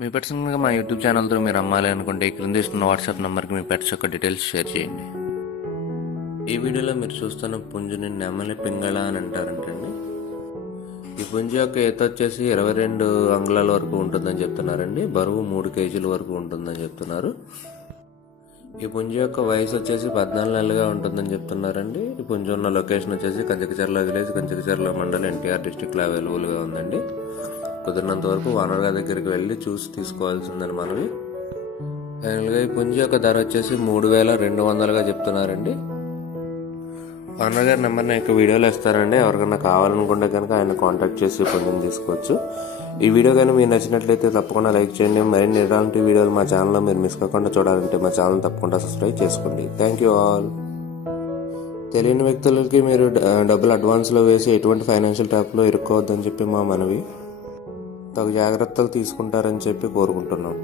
మీ pets కనుక మా YouTube ఛానల్తో మీరు అమ్మాలి అనుకుంటే క్రింద ఇస్తున్న వాట్సాప్ నెంబర్కి మీ పెట్స్ యొక్క డీటెయిల్స్ షేర్ చేయండి. ఈ వీడియోలో మీరు చూస్తున్న పుంజుని నెమలి పింగళ అని అంటారంటండి. ఈ పుంజు యొక్క ఈత వచ్చేసి 22 అంగుళాల వరకు ఉంటుందని చెప్తున్నారండి. బరువు 3 కేజీల వరకు ఉంటుందని చెప్తున్నారు. ఈ పుంజు యొక్క వయసు వచ్చేసి 14 నెలలుగా ఉంటుందని చెప్తున్నారండి. ఈ పుంజు ఉన్న లొకేషన్ వచ్చేసి కంచకచర్ల విలేజ్, కంచకచర్ల మండలం, ఎన్టీఆర్ డిస్టిక్లో అవైలబుల్గా ఉందండి. కుదిరినంత వరకు ఓనర్ గారి దగ్గరికి వెళ్ళి చూసి తీసుకోవాల్సిందని మనవి. ఫైనల్గా ఈ పుంజు యొక్క ధర వచ్చేసి 3200గా చెప్తున్నారండి. ఓనర్ గారి నెంబర్ని యొక్క వీడియోలో ఇస్తారండి. ఎవరికైనా కావాలనుకుంటే కనుక ఆయన కాంటాక్ట్ చేసి పుంజుని తీసుకోవచ్చు. ఈ వీడియో కానీ మీకు నచ్చినట్లయితే తప్పకుండా లైక్ చేయండి. మరిన్ని ఇలాంటి వీడియోలు మా ఛానల్లో మీరు మిస్ కాకుండా చూడాలంటే మా ఛానల్ తప్పకుండా సబ్స్క్రైబ్ చేసుకోండి. Thank you all. తెలియని వ్యక్తులకి మీరు డబ్బులు అడ్వాన్స్లో వేసి ఎటువంటి ఫైనాన్షియల్ ట్రాప్లో ఇరుక్కోవద్దని చెప్పి మా మనవి. తగు జాగ్రత్తలు తీసుకుంటారని చెప్పి కోరుకుంటున్నాం.